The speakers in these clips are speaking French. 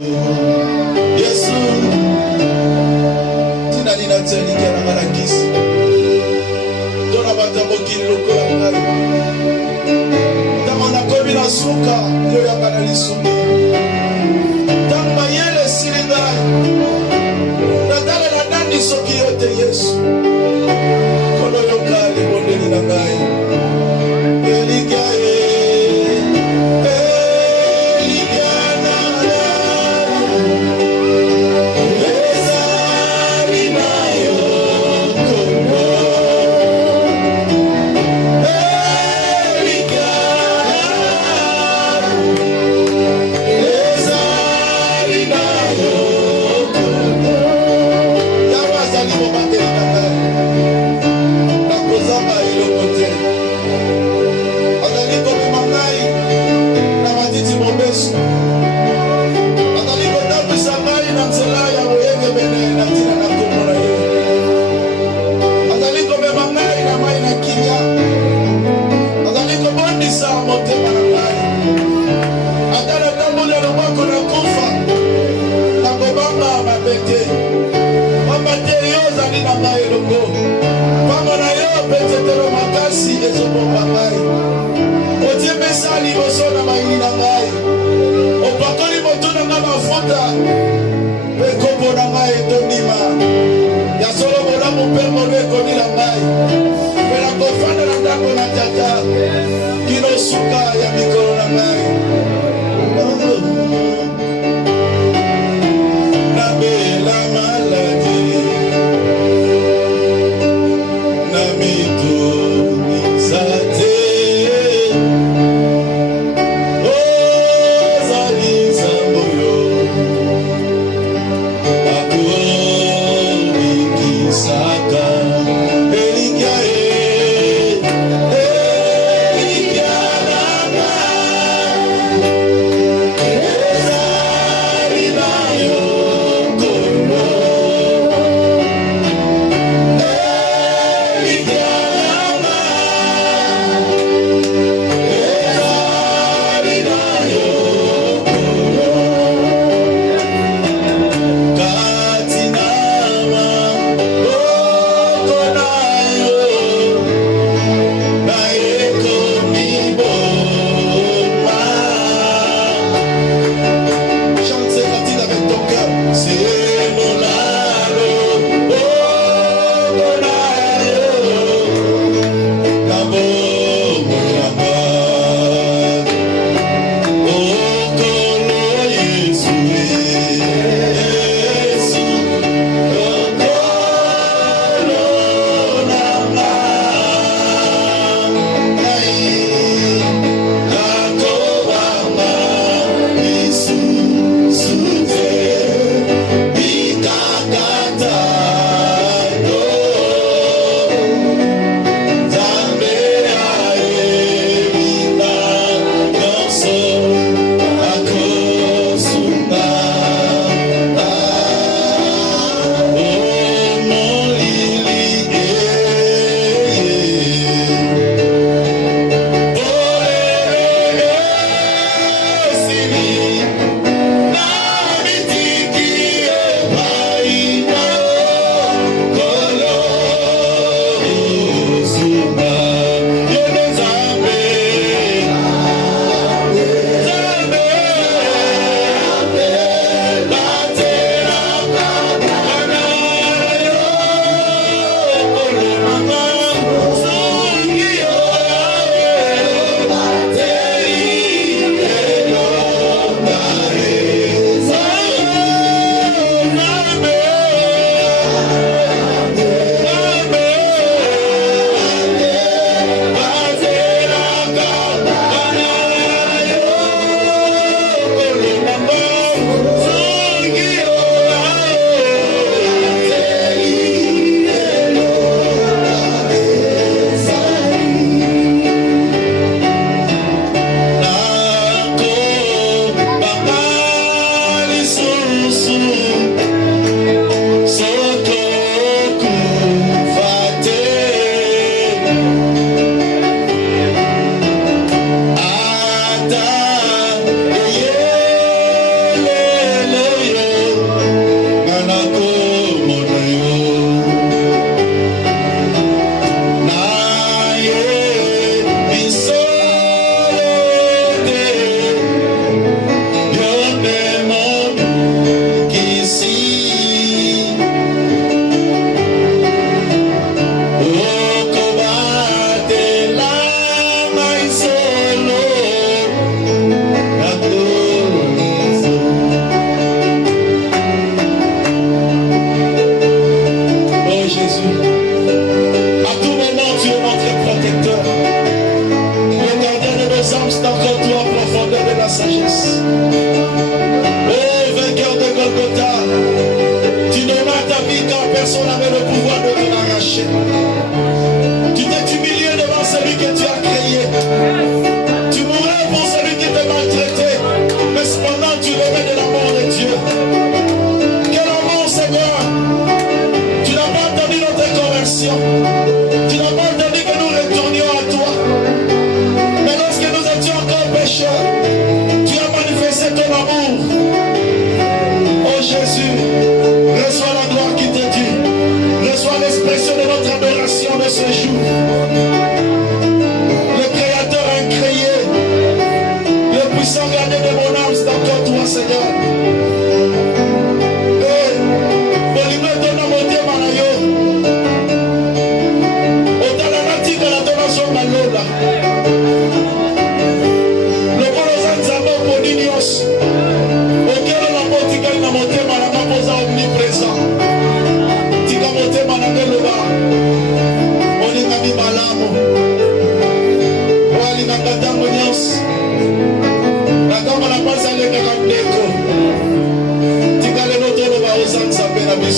Yesu tina lina tseli kana malakisi dona bata mokili lokola ngai tama na komi na suka yo yanga na lisumu tama yele sili ngai natala na nani soki yo te Yesu kono yo kali bondeli na ngai Elikia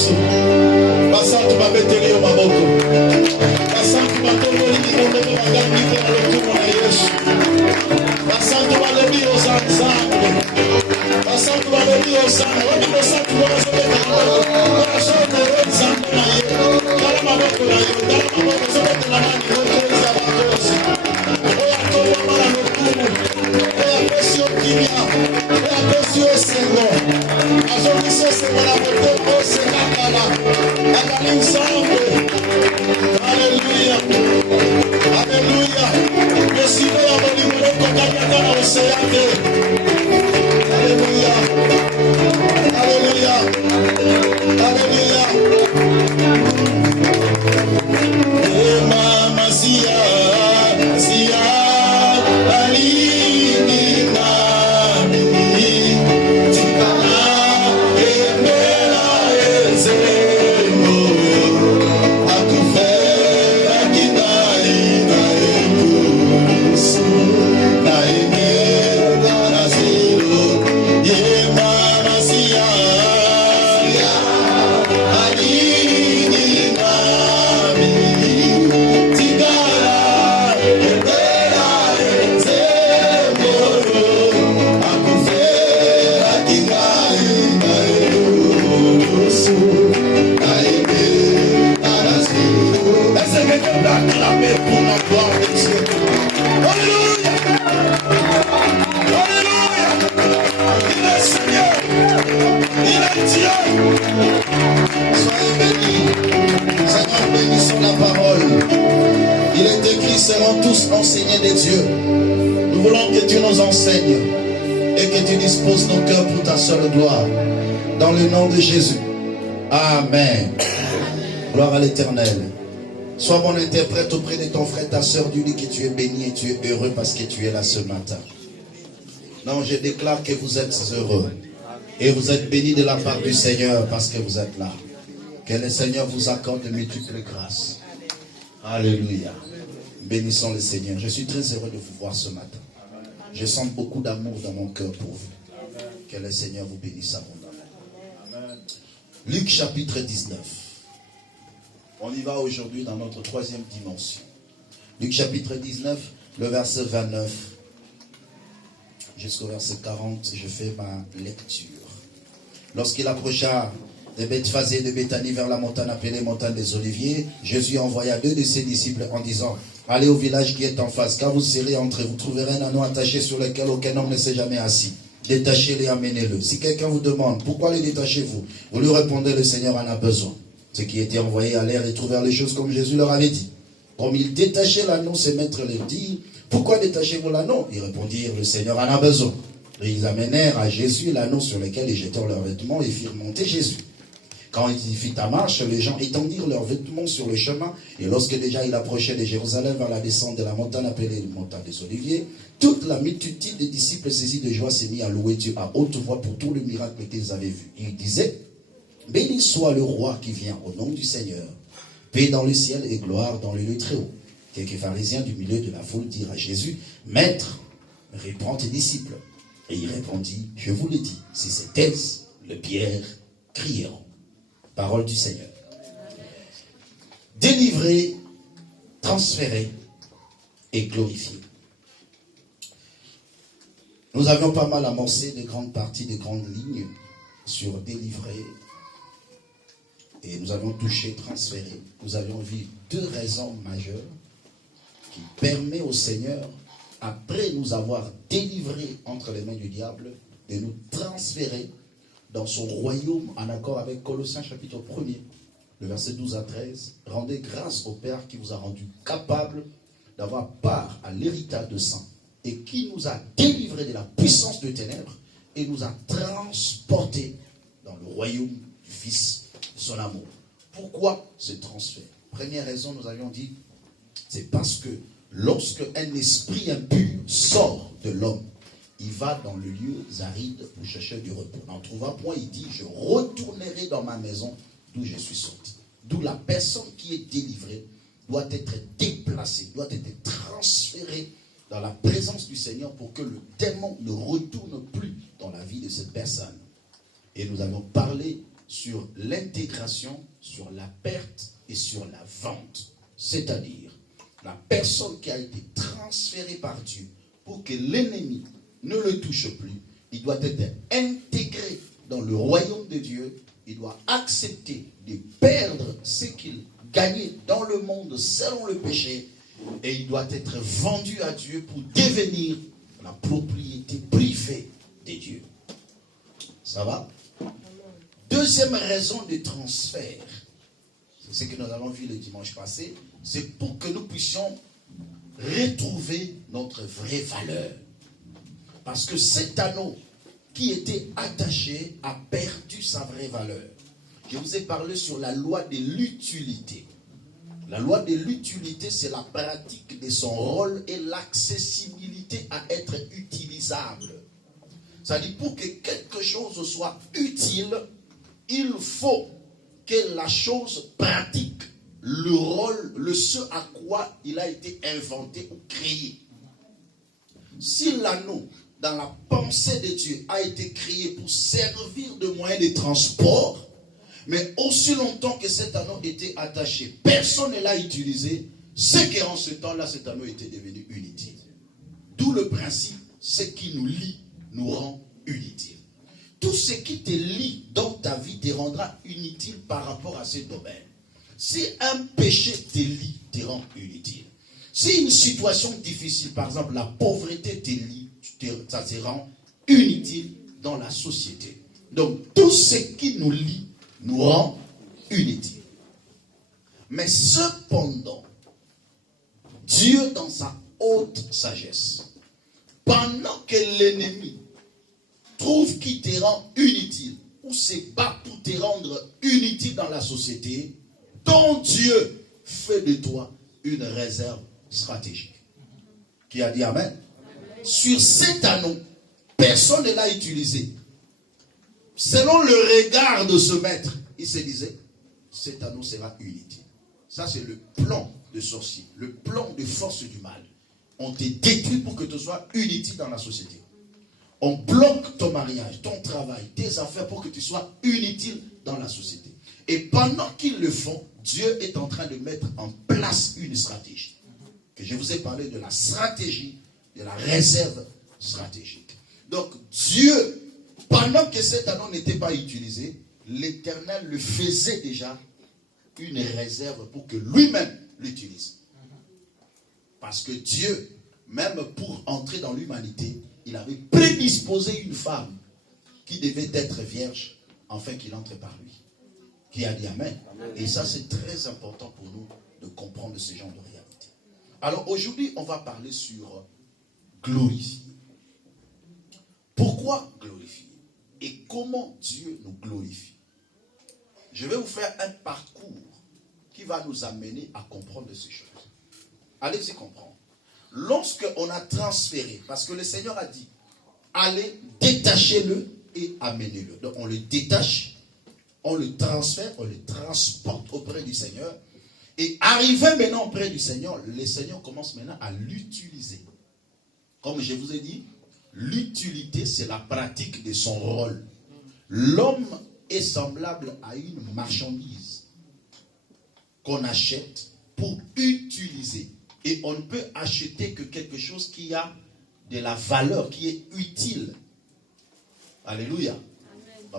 Yesu. Basantu babeteli yo maboko. Basantu batongoli kikombe magambi pe na lokumu na Yesu. Basantu balobi yo zanzango. Basantu balobi yo zanzango. Wadi basantu basantu na maboko. Basantu zanzango na ye. Dala maboko na yo. Dala maboko zote na mani. Oto za bakosi. Oya towa mala lokumu. Oya pesi yo kimia. Oya pesi yo sengo. Azomiso sengo na motoko senakala. Akali nsambo. Alléluia. Alléluia. Mesino ya bolingo kokanyaka na oseyate. Alléluia. Alléluia. Alléluia. Mama sia sia alini nami tikana emela ezemo akufera kidai na ebusu na emela nasilo ye mama sia alini nami tikana emela ezemo akufera kidai na ebusu na emela nasilo. Est-ce que quelqu'un va acclamer pour la gloire de Dieu? Alléluia! Alléluia! Il est Seigneur! Il est Dieu! Soyez bénis. Seigneur, bénissons la parole. Il est écrit, seront tous enseignés de Dieu. Nous voulons que tu nous enseignes et que tu disposes nos cœurs pour ta seule gloire. Dans le nom de Jésus. Amen. Gloire à l'Éternel. Sois mon interprète auprès de ton frère, ta soeur. Dis-lui que tu es béni et tu es heureux parce que tu es là ce matin. Non, je déclare que vous êtes heureux. Et vous êtes bénis de la part du Seigneur parce que vous êtes là. Que le Seigneur vous accorde de multiples grâces. Alléluia. Bénissons le Seigneur. Je suis très heureux de vous voir ce matin. Je sens beaucoup d'amour dans mon cœur pour vous. Que le Seigneur vous bénisse abondamment. Luc chapitre 19. On y va aujourd'hui dans notre troisième dimension. Luc chapitre 19, le verset 29 jusqu'au verset 40, je fais ma lecture. Lorsqu'il approcha de Bethphagée et de Béthanie vers la montagne appelée montagne des Oliviers, Jésus envoya 2 de ses disciples en disant: allez au village qui est en face. Quand vous serez entrés, vous trouverez un anneau attaché sur lequel aucun homme ne s'est jamais assis. Détachez-le et amenez-le. Si quelqu'un vous demande pourquoi le détachez-vous, vous lui répondez: le Seigneur en a besoin. Ceux qui étaient envoyés allèrent et trouvèrent les choses comme Jésus leur avait dit. Comme ils détachaient l'anneau, ses maîtres leur dirent: pourquoi détachez-vous l'anneau? Ils répondirent: le Seigneur en a besoin. Et ils amenèrent à Jésus l'anneau sur lequel ils jetèrent leurs vêtements et firent monter Jésus. Quand il fit ta marche, les gens étendirent leurs vêtements sur le chemin. Et lorsque déjà il approchait de Jérusalem vers la descente de la montagne appelée la montagne des Oliviers, toute la multitude des disciples saisis de joie s'est mis à louer Dieu à haute voix pour tout le miracle qu'ils avaient vu. Ils disaient: béni soit le roi qui vient au nom du Seigneur. Paix dans le ciel et gloire dans le lieu très haut. Quelques pharisiens du milieu de la foule dirent à Jésus: maître, reprends tes disciples. Et il répondit: je vous le dis, si c'est ainsi, les pierres crieront. Parole du Seigneur. Délivré, transféré et glorifié. Nous avions pas mal amorcé de grandes parties, de grandes lignes sur délivrer. Et nous avions touché, transféré. Nous avions vu 2 raisons majeures qui permettent au Seigneur, après nous avoir délivrés entre les mains du diable, de nous transférer dans son royaume en accord avec Colossiens chapitre 1er, le verset 12 à 13. Rendez grâce au Père qui vous a rendu capable d'avoir part à l'héritage de saints et qui nous a délivrés de la puissance de ténèbres et nous a transportés dans le royaume du Fils de son amour. Pourquoi ce transfert? Première raison, nous avions dit, c'est parce que lorsque un esprit impur sort de l'homme, il va dans le lieu aride pour chercher du repos. N'en trouvant point, il dit: je retournerai dans ma maison d'où je suis sorti. D'où la personne qui est délivrée doit être déplacée, doit être transférée dans la présence du Seigneur pour que le démon ne retourne plus dans la vie de cette personne. Et nous avons parlé sur l'intégration, sur la perte et sur la vente. C'est-à-dire, la personne qui a été transférée par Dieu pour que l'ennemi ne le touche plus, il doit être intégré dans le royaume de Dieu. Il doit accepter de perdre ce qu'il gagnait dans le monde selon le péché. Et il doit être vendu à Dieu pour devenir la propriété privée de Dieu. Ça va? Deuxième raison de transfert, c'est ce que nous avons vu le dimanche passé, c'est pour que nous puissions retrouver notre vraie valeur. Parce que cet anneau qui était attaché a perdu sa vraie valeur. Je vous ai parlé sur la loi de l'utilité. La loi de l'utilité, c'est la pratique de son rôle et l'accessibilité à être utilisable. C'est-à-dire, pour que quelque chose soit utile, il faut que la chose pratique le rôle, ce à quoi il a été inventé ou créé. Si l'anneau, dans la pensée de Dieu, a été créé pour servir de moyen de transport, mais aussi longtemps que cet anneau était attaché, personne ne l'a utilisé, c'est qu'en ce temps-là, cet anneau était devenu inutile. D'où le principe, ce qui nous lie nous rend inutile. Tout ce qui te lie dans ta vie te rendra inutile par rapport à ce domaine. Si un péché te lie, te rend inutile. Si une situation difficile, par exemple la pauvreté te lie, ça te rend inutile dans la société. Donc tout ce qui nous lie nous rend inutile. Mais cependant, Dieu dans sa haute sagesse, pendant que l'ennemi trouve qui te rend inutile ou se bat pour te rendre inutile dans la société, ton Dieu fait de toi une réserve stratégique. Qui a dit Amen? Sur cet anneau, personne ne l'a utilisé. Selon le regard de ce maître, il se disait, cet anneau sera inutile. Ça, c'est le plan de sorcier, le plan de force du mal. On te détruit pour que tu sois inutile dans la société. On bloque ton mariage, ton travail, tes affaires pour que tu sois inutile dans la société. Et pendant qu'ils le font, Dieu est en train de mettre en place une stratégie. Que je vous ai parlé de la stratégie, de la réserve stratégique. Donc Dieu, pendant que cet anneau n'était pas utilisé, l'Éternel le faisait déjà une réserve pour que lui-même l'utilise. Parce que Dieu, même pour entrer dans l'humanité, il avait prédisposé une femme qui devait être vierge afin qu'il entre par lui. Qui a dit Amen. Et ça, c'est très important pour nous de comprendre ce genre de réalité. Alors aujourd'hui, on va parler sur glorifier. Pourquoi glorifier? Et comment Dieu nous glorifie? Je vais vous faire un parcours qui va nous amener à comprendre ces choses. Allez-y comprendre. Lorsqu'on a transféré, parce que le Seigneur a dit, allez, détachez-le et amenez-le. Donc on le détache, on le transfère, on le transporte auprès du Seigneur. Et arrivé maintenant auprès du Seigneur, le Seigneur commence maintenant à l'utiliser. Comme je vous ai dit, l'utilité, c'est la pratique de son rôle. L'homme est semblable à une marchandise qu'on achète pour utiliser. Et on ne peut acheter que quelque chose qui a de la valeur, qui est utile. Alléluia. Amen.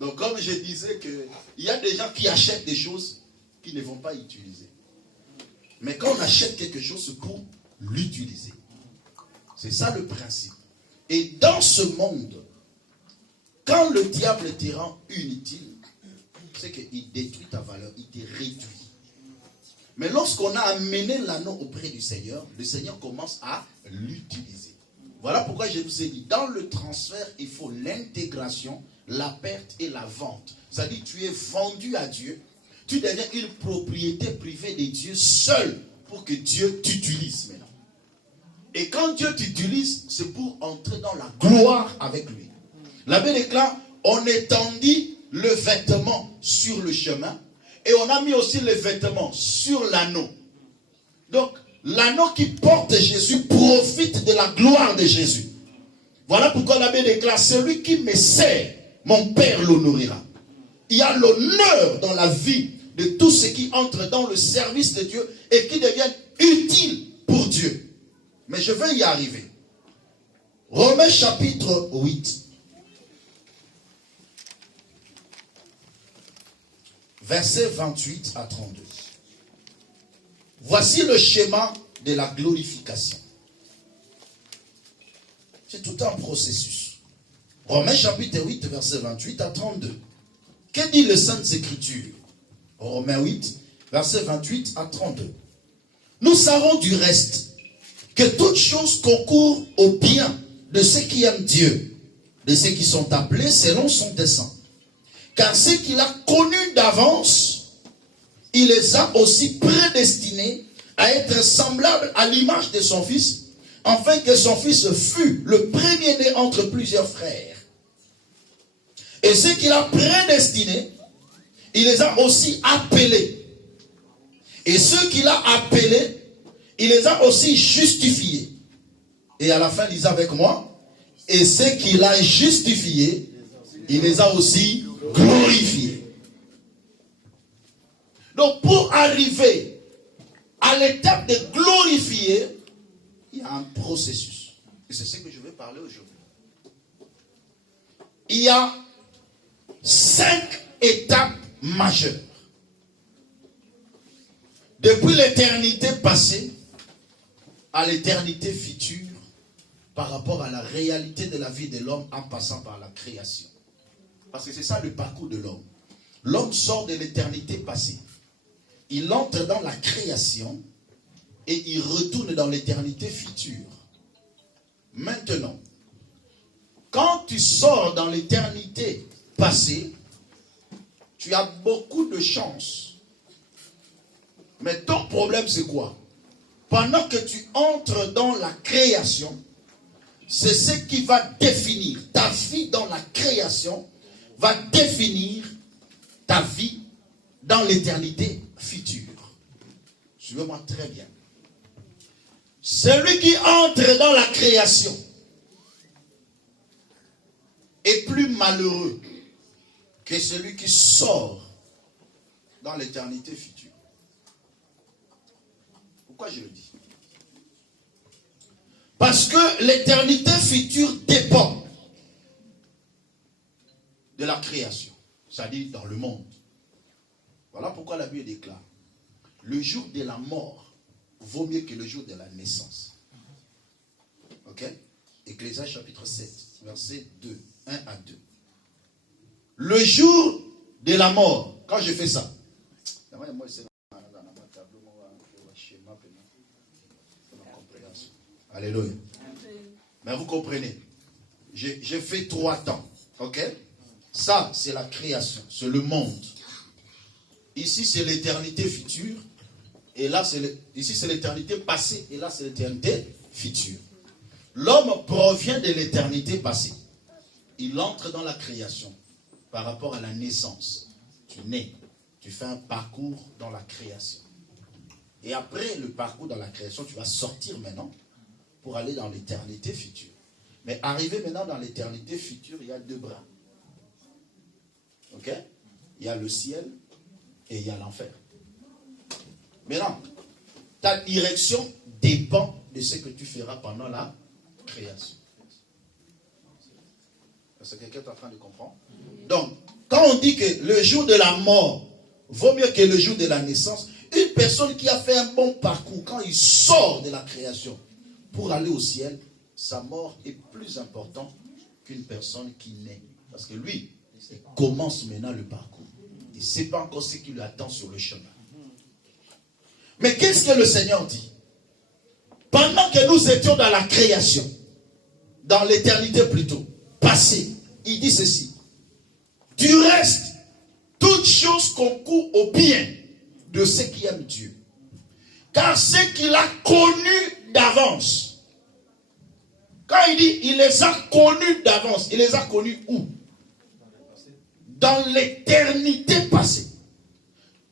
Donc comme je disais que il y a des gens qui achètent des choses qu'ils ne vont pas utiliser. Mais quand on achète quelque chose, c'est pour l'utiliser. C'est ça le principe. Et dans ce monde, quand le diable te rend inutile, c'est qu'il détruit ta valeur, il te réduit. Mais lorsqu'on a amené l'anneau auprès du Seigneur, le Seigneur commence à l'utiliser. Voilà pourquoi je vous ai dit, dans le transfert, il faut l'intégration, la perte et la vente. C'est-à-dire que tu es vendu à Dieu, tu deviens une propriété privée de Dieu seul pour que Dieu t'utilise maintenant. Et quand Dieu t'utilise, c'est pour entrer dans la gloire avec lui. La Bible déclare, on étendit le vêtement sur le chemin et on a mis aussi le vêtement sur l'anneau. Donc, l'anneau qui porte Jésus profite de la gloire de Jésus. Voilà pourquoi l'abbé déclare, celui qui me sert, mon Père l'honorera. Il y a l'honneur dans la vie de tous ceux qui entrent dans le service de Dieu et qui deviennent utiles pour Dieu. Mais je vais y arriver. Romains chapitre 8. Versets 28 à 32. Voici le schéma de la glorification. C'est tout un processus. Romains chapitre 8, verset 28 à 32. Que dit les Saintes Écritures? Romains 8, verset 28 à 32. Nous savons du reste que toutes choses concourent au bien de ceux qui aiment Dieu, de ceux qui sont appelés selon son dessein. Car ceux qu'il a connus d'avance, il les a aussi prédestinés à être semblables à l'image de son Fils, afin que son Fils fût le premier-né entre plusieurs frères. Et ceux qu'il a prédestinés, il les a aussi appelés. Et ceux qu'il a appelés, il les a aussi justifiés. Et à la fin, lisez avec moi. Et ceux qu'il a justifiés, il les a aussi glorifiés. Donc pour arriver à l'étape de glorifier, il y a un processus. Et c'est ce que je vais parler aujourd'hui. Il y a 5 étapes majeures. Depuis l'éternité passée à l'éternité future, par rapport à la réalité de la vie de l'homme en passant par la création. Parce que c'est ça le parcours de l'homme. L'homme sort de l'éternité passée. Il entre dans la création et il retourne dans l'éternité future. Maintenant, quand tu sors dans l'éternité passée, tu as beaucoup de chance. Mais ton problème, c'est quoi? Pendant que tu entres dans la création, c'est ce qui va définir ta vie dans la création, va définir ta vie dans l'éternité future. Suivez-moi très bien. Celui qui entre dans la création est plus malheureux que celui qui sort dans l'éternité future. Pourquoi je le dis? Parce que l'éternité future dépend de la création, c'est-à-dire dans le monde. Voilà pourquoi la Bible déclare: le jour de la mort vaut mieux que le jour de la naissance. Ok? Ecclésiaste chapitre 7, verset 2, 1 à 2. Le jour de la mort, quand je fais ça, alléluia. Mais vous comprenez, j'ai fait 3 temps. Ok? Ça, c'est la création, c'est le monde. Ici, c'est l'éternité future. Et là, ici, c'est l'éternité passée. Et là, c'est l'éternité future. L'homme provient de l'éternité passée. Il entre dans la création par rapport à la naissance. Tu nais, tu fais un parcours dans la création. Et après le parcours dans la création, tu vas sortir maintenant pour aller dans l'éternité future. Mais arrivé maintenant dans l'éternité future, il y a 2 bras. Ok? Il y a le ciel et il y a l'enfer. Maintenant, ta direction dépend de ce que tu feras pendant la création. Est-ce que quelqu'un est en train de comprendre? Donc, quand on dit que le jour de la mort vaut mieux que le jour de la naissance, une personne qui a fait un bon parcours, quand il sort de la création pour aller au ciel, sa mort est plus importante qu'une personne qui naît. Parce que lui, il commence maintenant le parcours. Il ne sait pas encore ce qui lui attend sur le chemin. Mais qu'est-ce que le Seigneur dit? Pendant que nous étions dans la création, dans l'éternité plutôt, passée, il dit ceci: du reste, toutes choses concourent au bien de ceux qui aiment Dieu. Car ceux qu'il a connus d'avance. Quand il dit il les a connus d'avance, il les a connus où? dans l'éternité passée,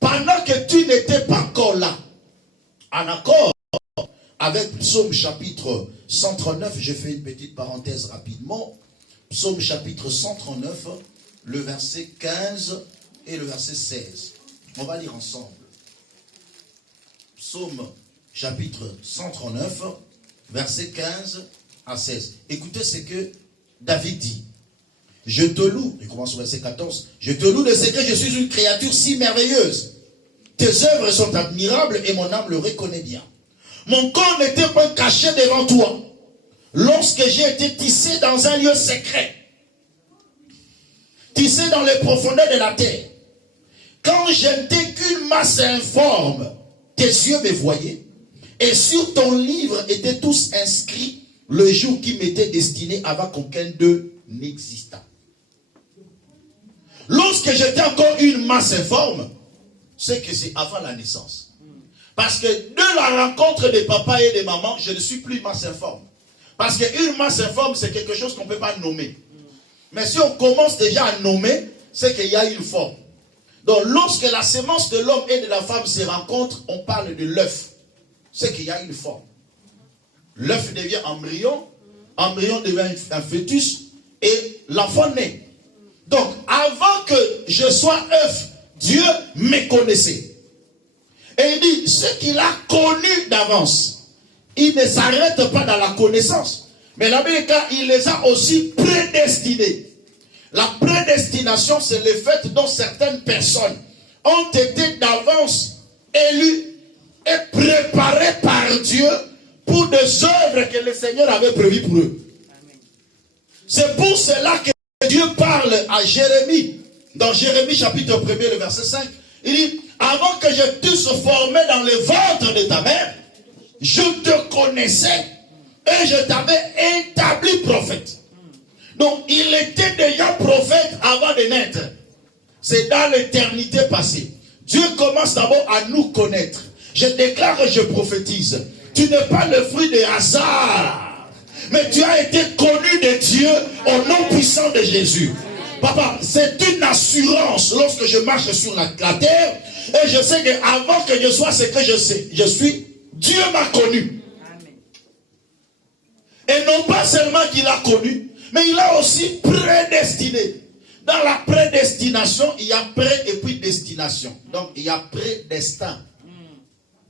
pendant que tu n'étais pas encore là, en accord avec Psaume chapitre 139, je fais une petite parenthèse rapidement, Psaume chapitre 139, le verset 15 et le verset 16. On va lire ensemble. Psaume chapitre 139, verset 15 à 16. Écoutez ce que David dit. Je te loue, il commence au verset 14, je te loue de ce que je suis une créature si merveilleuse. Tes œuvres sont admirables et mon âme le reconnaît bien. Mon corps n'était pas caché devant toi lorsque j'ai été tissé dans un lieu secret, tissé dans les profondeurs de la terre. Quand je n'étais qu'une masse informe, tes yeux me voyaient et sur ton livre étaient tous inscrits le jour qui m'était destiné avant qu'aucun d'eux n'existât. Lorsque j'étais encore une masse informe, c'est que c'est avant la naissance. Parce que de la rencontre des papas et des mamans, je ne suis plus masse informe. Parce qu'une masse informe, c'est quelque chose qu'on ne peut pas nommer. Mais si on commence déjà à nommer, c'est qu'il y a une forme. Donc lorsque la sémence de l'homme et de la femme se rencontrent, on parle de l'œuf. C'est qu'il y a une forme. L'œuf devient embryon, embryon devient un fœtus, et l'enfant naît. Donc avant que je sois œuf, Dieu me connaissait. Et il dit, ce qu'il a connu d'avance, il ne s'arrête pas dans la connaissance. Mais la Bible, il les a aussi prédestinés. La prédestination, c'est le fait dont certaines personnes ont été d'avance élues et préparées par Dieu pour des œuvres que le Seigneur avait prévues pour eux. C'est pour cela que Dieu parle à Jérémie. Dans Jérémie chapitre 1, le verset 5, il dit, avant que je t'eusse formé dans le ventre de ta mère, je te connaissais et je t'avais établi prophète. Donc il était déjà prophète avant de naître. C'est dans l'éternité passée. Dieu commence d'abord à nous connaître. Je déclare et je prophétise. Tu n'es pas le fruit de hasard, mais tu as été connu de Dieu au nom puissant de Jésus. Papa, c'est une assurance lorsque je marche sur la terre et je sais qu'avant que je sois ce que je sais, je suis, Dieu m'a connu. Amen. Et non pas seulement qu'il a connu, mais il a aussi prédestiné. Dans la prédestination, il y a pré et puis destination. Donc il y a prédestin.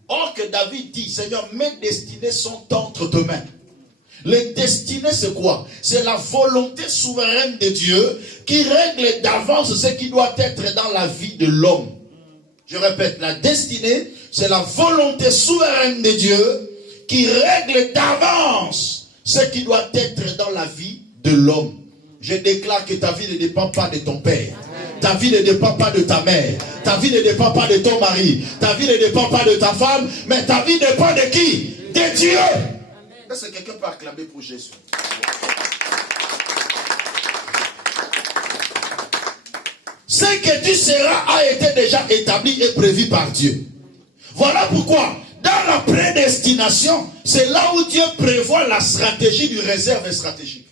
Or que David dit, Seigneur, mes destinées sont entre tes mains. Les destinées, c'est quoi? C'est la volonté souveraine de Dieu qui règle d'avance ce qui doit être dans la vie de l'homme. Je répète, la destinée, c'est la volonté souveraine de Dieu qui règle d'avance ce qui doit être dans la vie de l'homme. Je déclare que ta vie ne dépend pas de ton père. Ta vie ne dépend pas de ta mère. Ta vie ne dépend pas de ton mari. Ta vie ne dépend pas de ta femme. Mais ta vie dépend de qui? De Dieu. Est-ce que quelqu'un peut acclamer pour Jésus? Ce que tu seras a été déjà établi et prévu par Dieu. Voilà pourquoi, dans la prédestination, c'est là où Dieu prévoit la stratégie du réserve stratégique.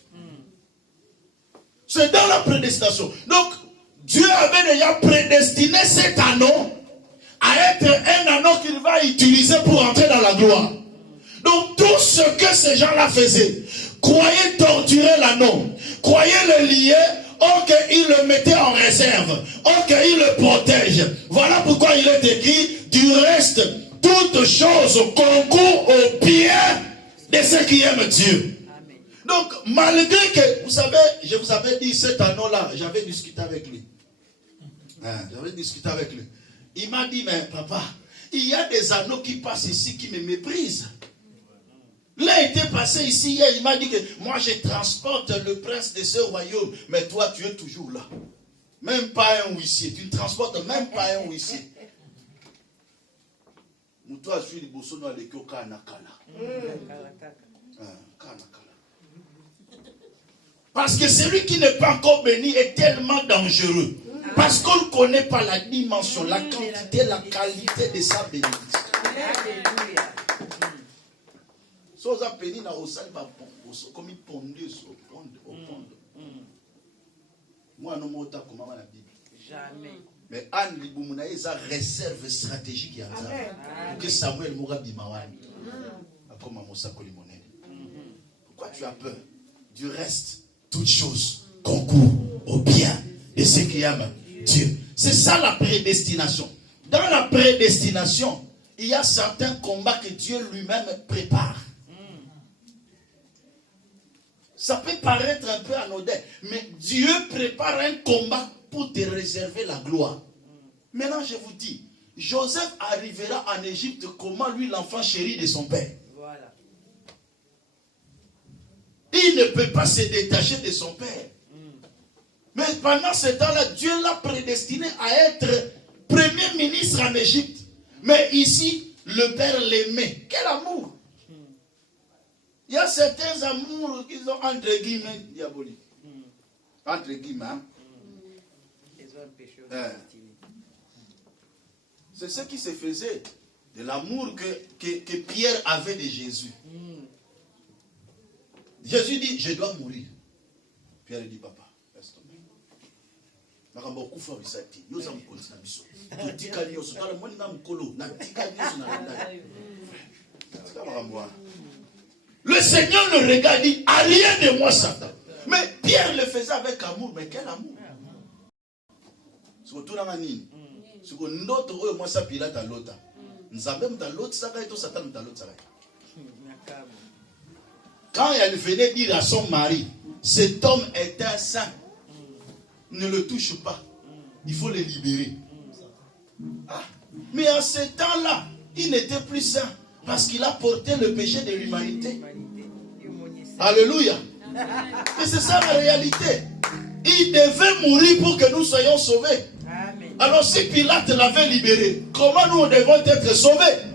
C'est dans la prédestination. Donc, Dieu avait déjà prédestiné cet anneau à être un anneau qu'il va utiliser pour entrer dans la gloire. Donc tout ce que ces gens-là faisaient, croyaient torturer l'anneau, croyaient le lier, ok, ils le mettaient en réserve, ok, ils le protègent. Voilà pourquoi il est écrit, du reste, toutes choses concourent au bien de ceux qui aiment Dieu. Amen. Donc, malgré que, vous savez, je vous avais dit cet anneau-là, j'avais discuté avec lui. Il m'a dit, mais papa, il y a des anneaux qui passent ici qui me méprisent. Là, il était passé ici hier, il m'a dit que moi je transporte le prince de ce royaume, mais toi tu es toujours là. Même pas un huissier, tu ne transportes même pas un huissier. Toi, je suis le bossono avec le Kanakala. Parce que celui qui n'est pas encore béni est tellement dangereux. Parce qu'on ne connaît pas la dimension, la quantité, la qualité de sa bénédiction. Alléluia. Soza peni na osali ba comme une pondeuse au pond. Moi non mota comme la Bible. Jamais. Mais Anne Liboumuna, ils ont réserve stratégique. Pour que Samuel moura bimawani. Comme à Moussako Limonel. Pourquoi tu as peur? Du reste, toutes choses concourent au bien de ceux qui aiment Dieu. C'est ça la prédestination. Dans la prédestination, il y a certains combats que Dieu lui-même prépare. Ça peut paraître un peu anodin, mais Dieu prépare un combat pour te réserver la gloire. Maintenant, je vous dis, Joseph arrivera en Égypte comment lui, l'enfant chéri de son père. Voilà. Il ne peut pas se détacher de son père. Mais pendant ce temps-là, Dieu l'a prédestiné à être premier ministre en Égypte. Mais ici, le père l'aimait. Quel amour! Il y a certains amours qui sont entre guillemets diaboliques. Entre guillemets. Hein? C'est ce qui se faisait de l'amour que Pierre avait de Jésus. Jésus dit, je dois mourir. Pierre dit, papa, laisse tomber. Le Seigneur le regarde et dit, à rien de moi, Satan. Mais Pierre le faisait avec amour. Mais quel amour? Quand elle venait dire à son mari, cet homme est un saint, ne le touche pas, il faut le libérer. Ah, mais en ce temps-là, il n'était plus saint parce qu'il a porté le péché de l'humanité. Alléluia. Et c'est ça la réalité. Il devait mourir pour que nous soyons sauvés. Alors si Pilate l'avait libéré, comment nous devons être sauvés?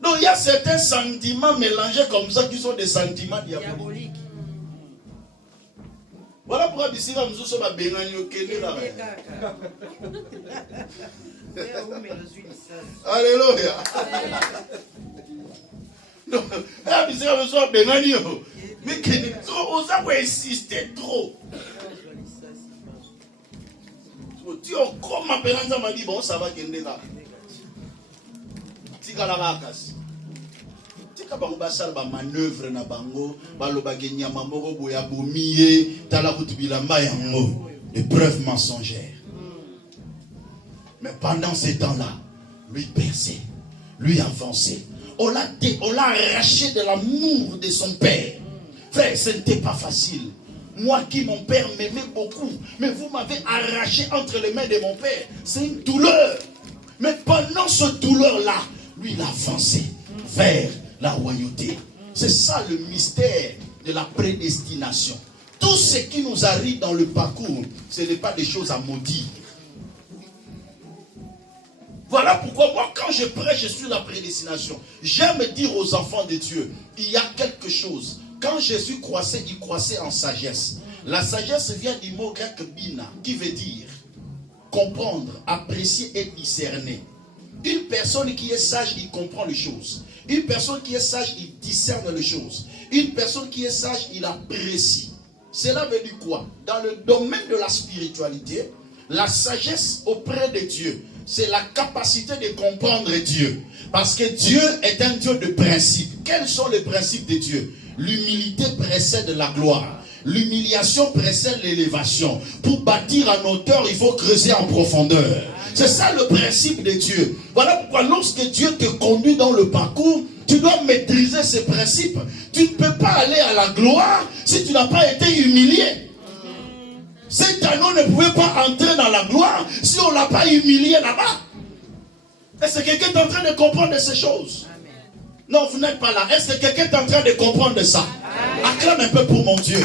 Donc il y a certains sentiments mélangés comme ça qui sont des sentiments diaboliques. Voilà pourquoi ici nous sommes à Benani au Kenya. Alléluia. Donc, ici nous sommes à Benani. Mais on a insisté trop. Tu as comme ma pénance m'a dit, bon, ça va gagner là. Tika la vacasse. Tika bango basal ba manœuvre na bango, baloba genya mamoro boya bomiye, tala kutubilamba yango, des preuves mensongères. Mais pendant ces temps-là, lui perçait, lui avançait. On l'a arraché de l'amour de son père. Frère, ce n'était pas facile. Moi qui, mon père, m'aimait beaucoup, mais vous m'avez arraché entre les mains de mon père. C'est une douleur. Mais pendant cette douleur-là, lui, il avançait vers la royauté. C'est ça le mystère de la prédestination. Tout ce qui nous arrive dans le parcours, ce n'est pas des choses à maudire. Voilà pourquoi moi, quand je prêche sur la prédestination, j'aime dire aux enfants de Dieu, il y a quelque chose. Quand Jésus croissait, il croissait en sagesse. La sagesse vient du mot grec bina, qui veut dire comprendre, apprécier et discerner. Une personne qui est sage, il comprend les choses. Une personne qui est sage, il discerne les choses. Une personne qui est sage, il apprécie. Cela veut dire quoi? Dans le domaine de la spiritualité, la sagesse auprès de Dieu, c'est la capacité de comprendre Dieu. Parce que Dieu est un Dieu de principes. Quels sont les principes de Dieu? L'humilité précède la gloire. L'humiliation précède l'élévation. Pour bâtir en hauteur, il faut creuser en profondeur. C'est ça le principe de Dieu. Voilà pourquoi lorsque Dieu te conduit dans le parcours, tu dois maîtriser ces principes. Tu ne peux pas aller à la gloire si tu n'as pas été humilié. Cet agneau ne pouvait pas entrer dans la gloire si on ne l'a pas humilié là-bas. Est-ce que quelqu'un est en train de comprendre ces choses? Non, vous n'êtes pas là. Est-ce que quelqu'un est en train de comprendre ça? Acclame un peu pour mon Dieu.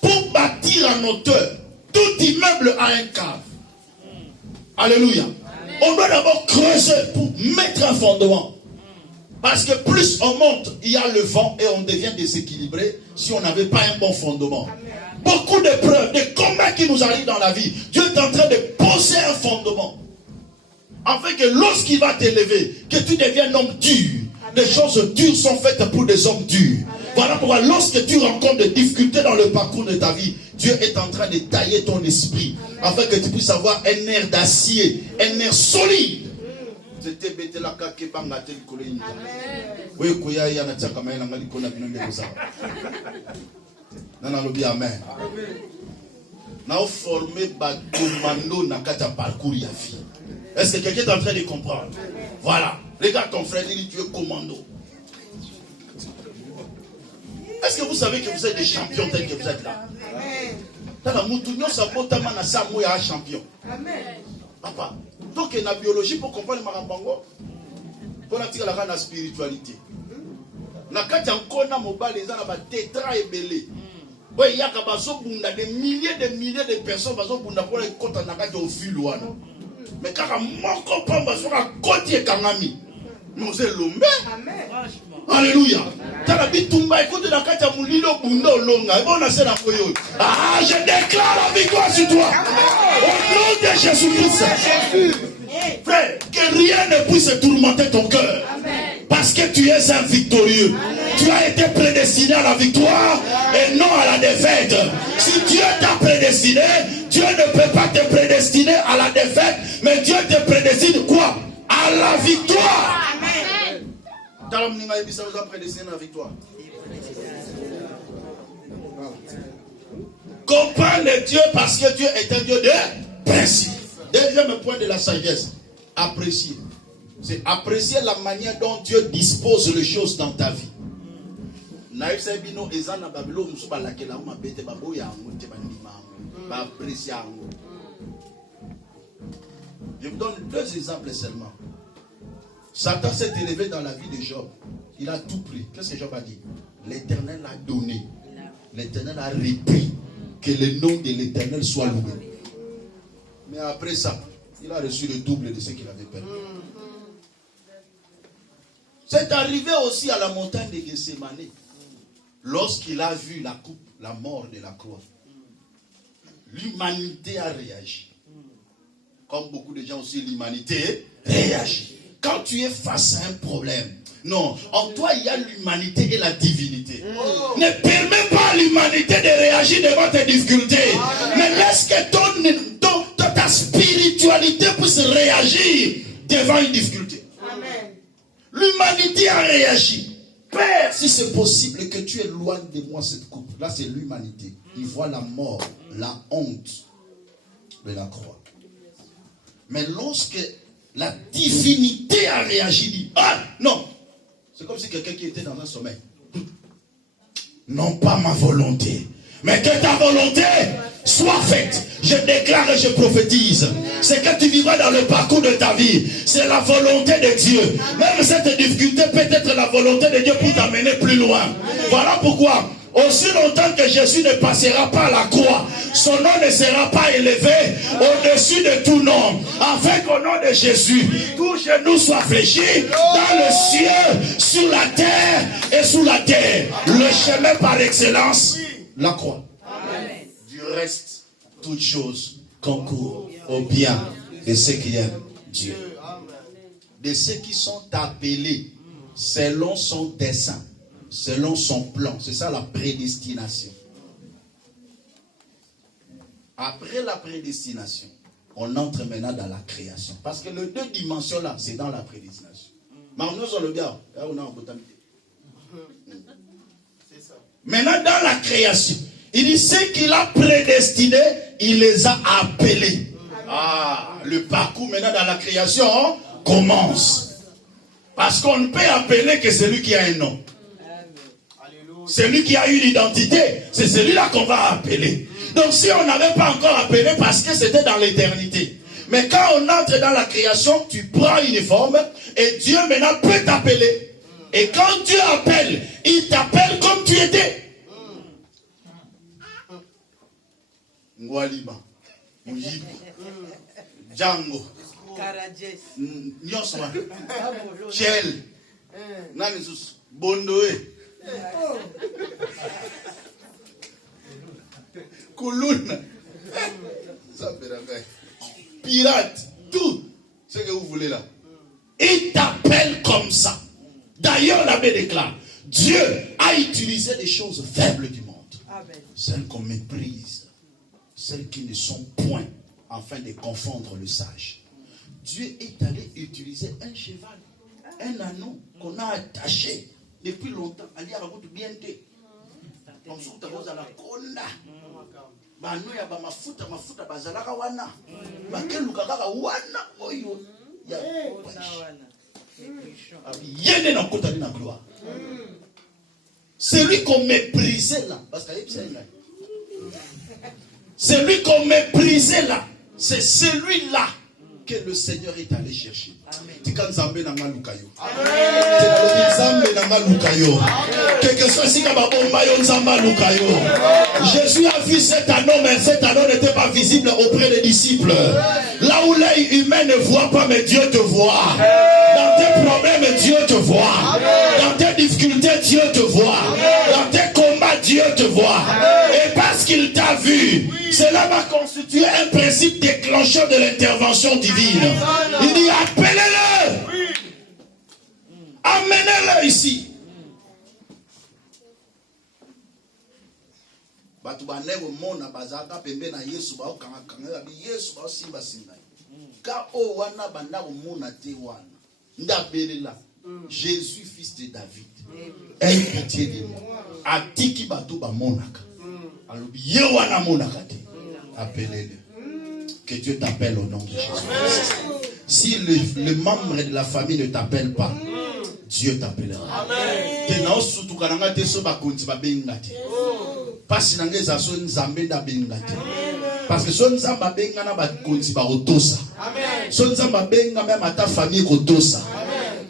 Pour bâtir en hauteur, tout immeuble a un cave. Alléluia. On doit d'abord creuser pour mettre un fondement. Parce que plus on monte, il y a le vent et on devient déséquilibré si on n'avait pas un bon fondement. Beaucoup d'épreuves, de combats qui nous arrivent dans la vie, Dieu est en train de poser un fondement. Afin que lorsqu'il va t'élever, que tu deviennes un homme dur. Des choses dures sont faites pour des hommes durs. Voilà pourquoi lorsque tu rencontres des difficultés dans le parcours de ta vie, Dieu est en train de tailler ton esprit afin que tu puisses avoir un nerf d'acier, un nerf solide. Amen. Nous formé commando dans le parcours de la vie. Est-ce que quelqu'un est en train de comprendre? Voilà. Regarde ton frère, il dit tu es commando. Est-ce que vous savez que vous êtes des champions tels que vous êtes là? Dans la moutounion, ça peut être un champion. Papa, donc il y a la biologie pour comprendre le marambango. Pour la spiritualité. Na kati encore mobile les gens na tétra et belé. Ouais, il y a des milliers de personnes qui sont pour les comptes na kati au fil wana. Mais quand mon copain va sur la côte et kanami. Nous c'est l'homme. Amen. Alléluia. Tala bitumba écoute la kati ya mulilo bundo longa. Et bon na c'est la koyo. Ah, je déclare la victoire sur toi. Au nom de Jésus-Christ. Frère, que rien ne puisse tourmenter ton cœur. Parce que tu es un victorieux. Amen. Tu as été prédestiné à la victoire et non à la défaite. Si Dieu t'a prédestiné, Dieu ne peut pas te prédestiner à la défaite, mais Dieu te prédestine quoi? À la victoire. Amen. Comprendre Dieu parce que Dieu est un Dieu de principe. Deuxième point de la sagesse, apprécier. C'est apprécier la manière dont Dieu dispose les choses dans ta vie. Je vous donne deux exemples seulement. Satan s'est élevé dans la vie de Job. Il a tout pris. Qu'est-ce que Job a dit? L'Éternel a donné. L'Éternel a repris. Que le nom de l'Éternel soit loué. Mais après ça, il a reçu le double de ce qu'il avait perdu. C'est arrivé aussi à la montagne de Gethsémane. Lorsqu'il a vu la coupe, la mort de la croix. L'humanité a réagi. Comme beaucoup de gens aussi, l'humanité réagit. Quand tu es face à un problème, non, en toi il y a l'humanité et la divinité. Ne permets pas à l'humanité de réagir devant tes difficultés. Mais laisse que ta spiritualité puisse réagir devant une difficulté. Amen. L'humanité a réagi. Père, si c'est possible que tu éloignes de moi cette coupe. Là c'est l'humanité. Il voit la mort, la honte de la croix. Mais lorsque la divinité a réagi, dit, ah non, c'est comme si quelqu'un qui était dans un sommeil. Non pas ma volonté, mais que ta volonté soit faite. Je déclare et je prophétise. C'est que tu vivras dans le parcours de ta vie. C'est la volonté de Dieu. Même cette difficulté peut être la volonté de Dieu pour t'amener plus loin. Voilà pourquoi, aussi longtemps que Jésus ne passera pas à la croix, son nom ne sera pas élevé au-dessus de tout nom. Afin qu'au nom de Jésus, tout genou soit fléchi dans le ciel, sur la terre et sous la terre. Le chemin par excellence, la croix. Amen. Du reste, toutes choses concourent au bien de ceux qui aiment Dieu. De ceux qui sont appelés selon son dessein, selon son plan. C'est ça la prédestination. Après la prédestination, on entre maintenant dans la création. Parce que les deux dimensions là, c'est dans la prédestination. Maintenant dans la création, il dit ceux qu'il a prédestinés, il les a appelés. Ah, le parcours maintenant dans la création commence. Parce qu'on ne peut appeler que celui qui a un nom. Celui qui a une identité, c'est celui-là qu'on va appeler. Donc si on n'avait pas encore appelé, parce que c'était dans l'éternité. Mais quand on entre dans la création, tu prends une forme et Dieu maintenant peut t'appeler. Et quand Dieu appelle, il t'appelle comme tu étais. Ngwalima, Muyibu, Django, Nyoswa, Chel, Nanisus, Bondoe, Kouloun, pirate, tout ce que vous voulez là. Il t'appelle comme ça. D'ailleurs, la Bible déclare, Dieu a utilisé utiliser les choses faibles du monde. Amen. Celles qu'on méprise, celles qui ne sont point, afin de confondre le sage. Dieu est allé utiliser un cheval, un anneau qu'on a attaché depuis longtemps. Ali a bien été. Comme ça, tu as la conda. Bano ya ba mafuta bazalaka wana. Bakeluka kaka wana oyo. Ya yene na kota na gloire. Celui qu'on méprisait là, parce que celui qu'on méprisait là, c'est celui-là que le Seigneur est allé chercher. Tika nzambe na ngalukayo. Nzambe na ngalukayo. Quelque chose si ka babomba yo nzamba lukayo. Jésus a vu cet anneau, mais cet anneau n'était pas visible auprès des disciples. Là où l'œil humain ne voit pas, mais Dieu te voit. Dans tes problèmes, Dieu te voit. Dans tes difficultés, Dieu te voit. Dans tes combats, Dieu te voit. Et parce qu'il t'a vu, cela va constituer un principe déclencheur de l'intervention divine. Il dit appelez-le. Amenez-le ici. Batu baneko mona bazaka pembe na Yesu ba okanga kanga bi Yesu ba simba simba. Ka o wana banda mona te wana. Ndabelela. Jésus fils de David. Aie pitié de moi. Atiki batu ba monaka. Alobi ye wana monaka te. Appelez-le. Que Dieu t'appelle au nom de Jésus. Si le membre de la famille ne t'appelle pas, Dieu t'appellera. Amen. Parce que son nzamba benga na ba konzi ba otosa. Son nzamba benga même à ta famille kotosa.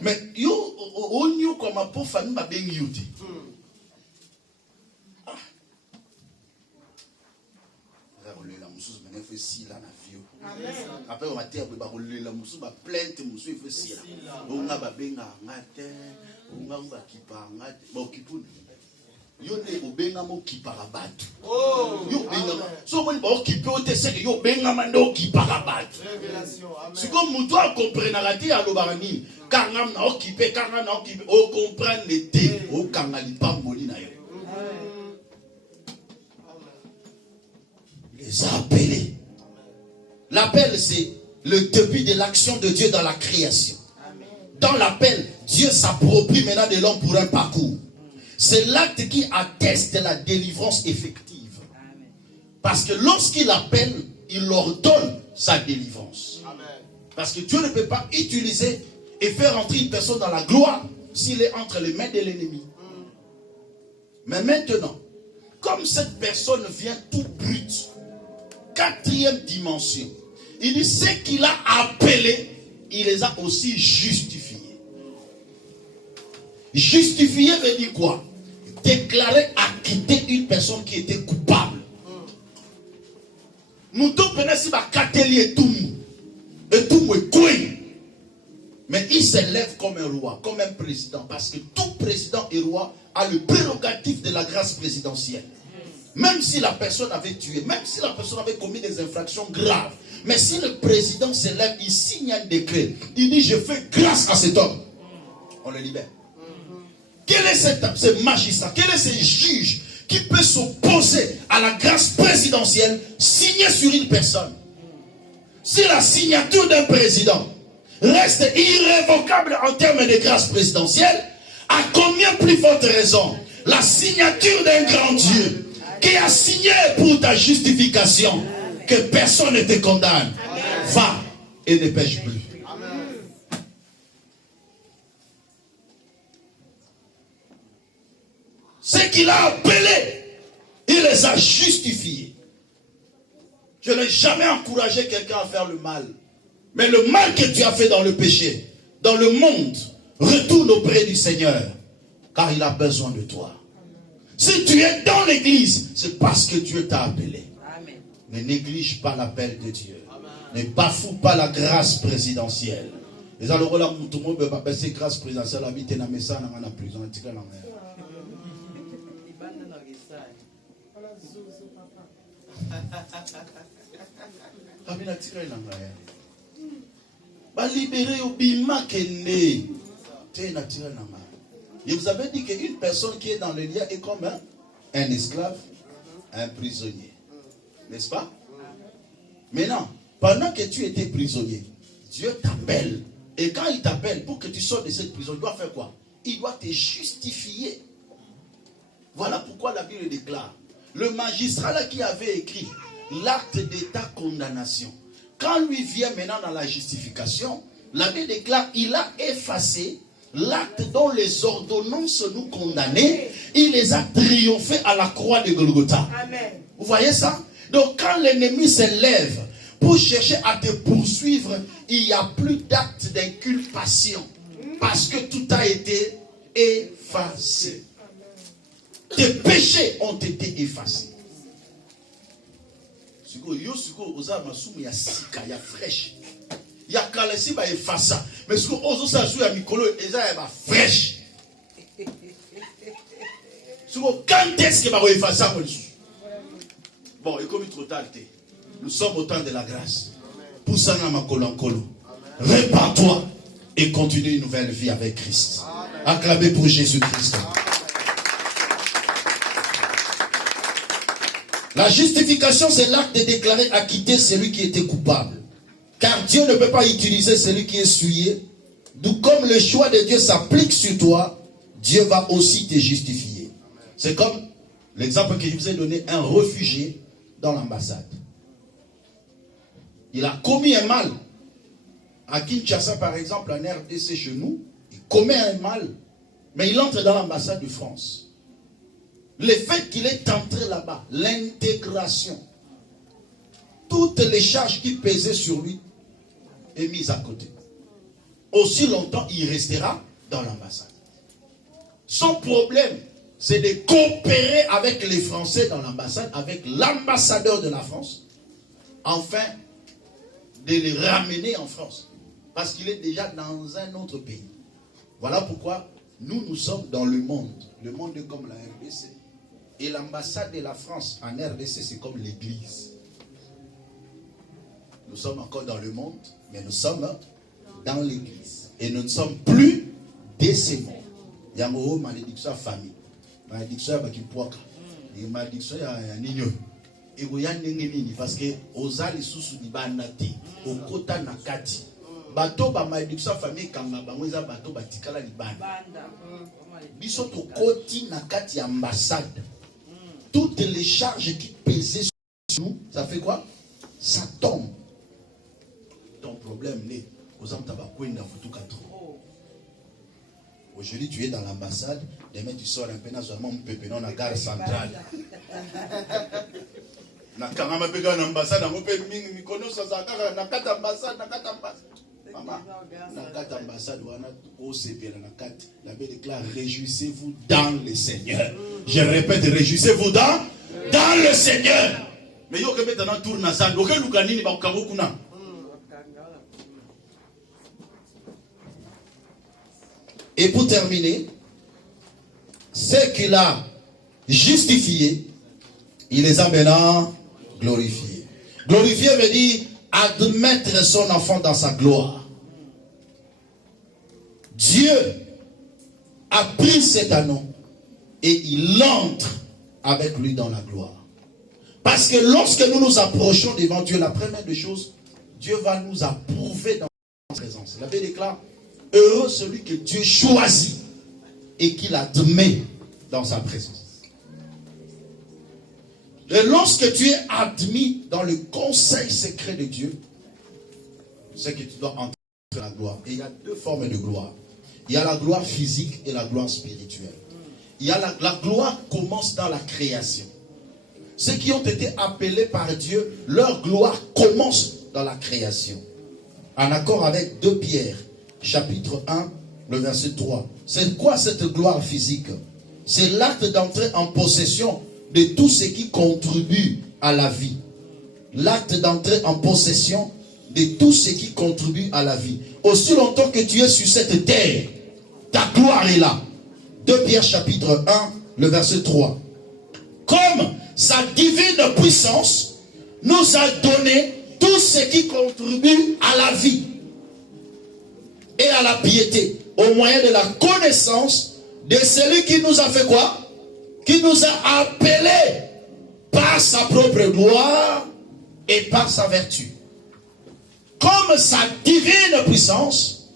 Mais yo onyo comme pour famille ba bengi yote. Si la navio. Après on va dire ba rolela musu ba plainte musu il faut si la. On a ba benga ngate, on a ba kipa ngate, ba kipuni. Yo ne obenga mo kipara batu. Yo benga. So mo ba kipe o te seke yo benga mando kipara batu. Révélation. Amen. Si comme mutu a comprendre ti a lobarani, kangam na okipe, kangam na okipe, o comprendre le té, o kangali pa moli na yo. Les a appelés. L'appel, c'est le début de l'action de Dieu dans la création. Amen. Dans l'appel, Dieu s'approprie maintenant de l'homme pour un parcours. C'est l'acte qui atteste de la délivrance effective. Amen. Parce que lorsqu'il appelle, il ordonne sa délivrance. Amen. Parce que Dieu ne peut pas utiliser et faire entrer une personne dans la gloire s'il est entre les mains de l'ennemi. Mais maintenant, comme cette personne vient tout brut, quatrième dimension, il dit ce qu'il a appelé, il les a aussi justifiés. Justifier veut dire quoi? Déclarer acquitter une personne qui était coupable. Nous tous si va et tout est queen. Mais il s'élève comme un roi, comme un président, parce que tout président et roi a le prérogatif de la grâce présidentielle. Même si la personne avait tué, même si la personne avait commis des infractions graves, mais si le président s'élève, il signe un décret, il dit je fais grâce à cet homme, on le libère. Quel est ce magistrat, quel est ce juge qui peut s'opposer à la grâce présidentielle signée sur une personne? Si la signature d'un président reste irrévocable en termes de grâce présidentielle, à combien plus forte raison la signature d'un grand Dieu qui a signé pour ta justification que personne ne te condamne, va et ne pêche plus. Ce qu'il a appelé, il les a justifiés. Je n'ai jamais encouragé quelqu'un à faire le mal. Mais le mal que tu as fait dans le péché, dans le monde, retourne auprès du Seigneur, car il a besoin de toi. Si tu es dans l'église, c'est parce que Dieu t'a appelé. Amen. Ne néglige pas l'appel de Dieu. Amen. Ne bafoue pas la grâce présidentielle. Les alors là, tout le monde peut pas passer grâce présidentielle, habiter dans la maison, dans la prison, dans la mer. Ba libéré au bima kende. Te na tira na ma. Je vous avais dit qu'une personne qui est dans le lien est comme un esclave, un prisonnier. N'est-ce pas? Maintenant, pendant que tu étais prisonnier, Dieu t'appelle. Et quand il t'appelle, pour que tu sortes de cette prison, il doit faire quoi? Il doit te justifier. Voilà pourquoi la Bible déclare. Le magistrat là qui avait écrit l'acte de ta condamnation, quand lui vient maintenant dans la justification, la Bible déclare, il a effacé l'acte dont les ordonnances nous condamnaient, il les a triomphés à la croix de Golgotha. Amen. Vous voyez ça? Donc quand l'ennemi se lève pour chercher à te poursuivre, il n'y a plus d'acte d'inculpation. Parce que tout a été effacé. Tes péchés ont été effacés. Il y a sika, il y a fraîche. Il y a kalesi ba efasa. Mais ce que ozo sa jou ya mikolo eza ba fraîche. Quand est-ce que va effacer? Bon, et comme il est trop tard, nous sommes au temps de la grâce. Poussana makolo ankolo. Répare-toi et continue une nouvelle vie avec Christ. Acclamez pour Jésus-Christ. La justification, c'est l'acte de déclarer acquitté celui qui était coupable. Car Dieu ne peut pas utiliser celui qui est souillé. D'où comme le choix de Dieu s'applique sur toi, Dieu va aussi te justifier. C'est comme l'exemple que je vous ai donné, un réfugié dans l'ambassade. Il a commis un mal. À Kinshasa, par exemple, en RDC chez nous, il commet un mal, mais il entre dans l'ambassade de France. Le fait qu'il est entré là-bas, l'intégration, toutes les charges qui pesaient sur lui est mise à côté. Aussi longtemps, il restera dans l'ambassade. Son problème, c'est de coopérer avec les Français dans l'ambassade, avec l'ambassadeur de la France, afin de les ramener en France. Parce qu'il est déjà dans un autre pays. Voilà pourquoi nous sommes dans le monde. Le monde est comme la RDC. Et l'ambassade de la France en RDC, c'est comme l'église. Nous sommes encore dans le monde, mais nous sommes dans l'église. Et nous ne sommes plus de ces mondes. Il y a une malédiction à famille. Malédiction à Bakipuaka. Et malédiction à Nino. Et il y a une parce que aux ali sous di banati, au kota nakati. Bato ba malédiction à famille kanga bangweza bato batikala libanda. Biso to koti nakati ambassade. Toutes les charges qui pesaient sur nous, ça fait quoi? Ça tombe. Ton problème n'est aujourd'hui, tu es dans l'ambassade, demain tu sors un peu dans la gare centrale. La Bible déclare, réjouissez-vous dans le Seigneur. Je répète, réjouissez-vous dans le Seigneur. Mais yo que maintenant tourne à ça, donc lukanini ba kabukuna. Et pour terminer, ce qu'il a justifié, il les a maintenant glorifiés. Glorifier veut dire admettre son enfant dans sa gloire. Dieu a pris cet anneau et il entre avec lui dans la gloire. Parce que lorsque nous nous approchons devant Dieu, la première des choses, Dieu va nous approuver dans sa présence. La Bible déclare, heureux celui que Dieu choisit et qu'il admet dans sa présence. Et lorsque tu es admis dans le conseil secret de Dieu, c'est que tu dois entrer dans la gloire. Et il y a deux formes de gloire. Il y a la gloire physique et la gloire spirituelle. Il y a la gloire commence dans la création. Ceux qui ont été appelés par Dieu, leur gloire commence dans la création. En accord avec 2 Pierre, chapitre 1, le verset 3. C'est quoi cette gloire physique? C'est l'acte d'entrer en possession de tout ce qui contribue à la vie. L'acte d'entrer en possession de tout ce qui contribue à la vie. Aussi longtemps que tu es sur cette terre, ta gloire est là. 2 Pierre chapitre 1, le verset 3. Comme sa divine puissance nous a donné tout ce qui contribue à la vie et à la piété, au moyen de la connaissance de celui qui nous a fait quoi? Qui nous a appelés par sa propre gloire et par sa vertu. Comme sa divine puissance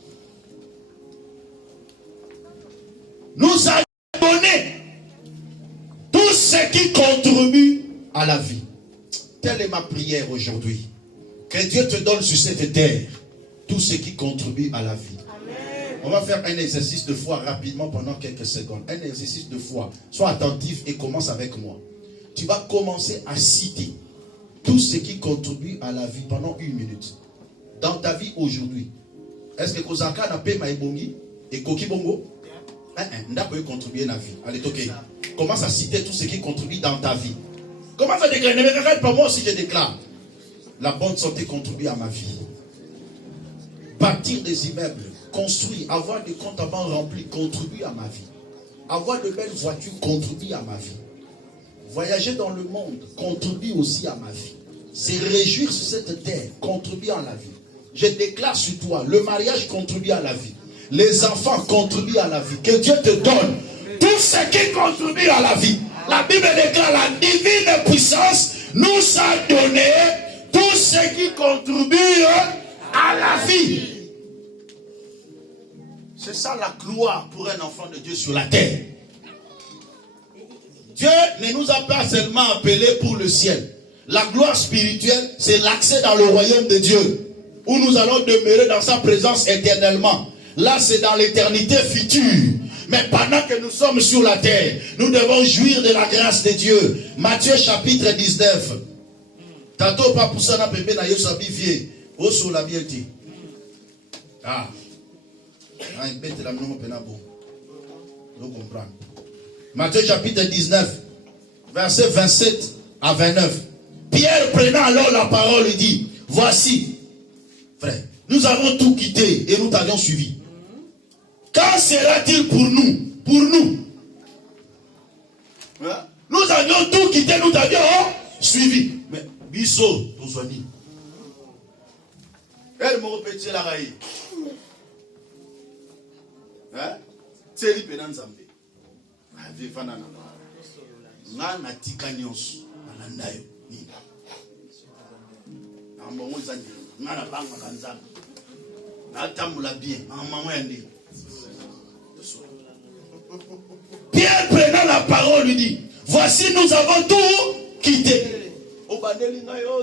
nous a donné tout ce qui contribue à la vie. Telle est ma prière aujourd'hui. Que Dieu te donne sur cette terre tout ce qui contribue à la vie. Amen. On va faire un exercice de foi rapidement pendant quelques secondes. Un exercice de foi. Sois attentif et commence avec moi. Tu vas commencer à citer tout ce qui contribue à la vie pendant 1 minute. Dans ta vie aujourd'hui. Est-ce que Kozaka n'a pas maïbongi et Koki Bongo? N'a pas contribué à la vie. Allez, ok. Commence à citer tout ce qui contribue dans ta vie. Commence à déclarer. Ne me regarde pas moi si je déclare. La bonne santé contribue à ma vie. Bâtir des immeubles, construire, avoir des comptes à banque remplis contribue à ma vie. Avoir de belles voitures contribue à ma vie. Voyager dans le monde contribue aussi à ma vie. Se réjouir sur cette terre contribue à la vie. Je déclare sur toi, le mariage contribue à la vie. Les enfants contribuent à la vie. Que Dieu te donne tout ce qui contribue à la vie. La Bible déclare la divine puissance nous a donné tout ce qui contribue à la vie. C'est ça la gloire pour un enfant de Dieu sur la terre. Dieu ne nous a pas seulement appelés pour le ciel. La gloire spirituelle, c'est l'accès dans le royaume de Dieu, où nous allons demeurer dans sa présence éternellement. Là, c'est dans l'éternité future. Mais pendant que nous sommes sur la terre, nous devons jouir de la grâce de Dieu. Matthieu chapitre 19. Tato pa poussana pepe na yo sabi vie. Oso la bieti. Ah. Ah, bête la mnomo penabo. Vous comprenez. Matthieu chapitre 19, verset 27 à 29. Pierre prenant alors la parole lui dit, voici, frère, nous avons tout quitté et nous t'avions suivi. Quand sera-t-il pour nous? Pour nous. Hein? Nous avions tout quitté, nous t'avions suivi. Mais, biso, Tozwani. Elle m'a répété la raïe. Hein? C'est lui pénan zambe. Ave fanana. Ngana tika nyonso. Anandayo. Ambongo zani. Ngana banga kanzanga. Natamula bien. Maman wende. Pierre prenant la parole lui dit, voici nous avons tout quitté.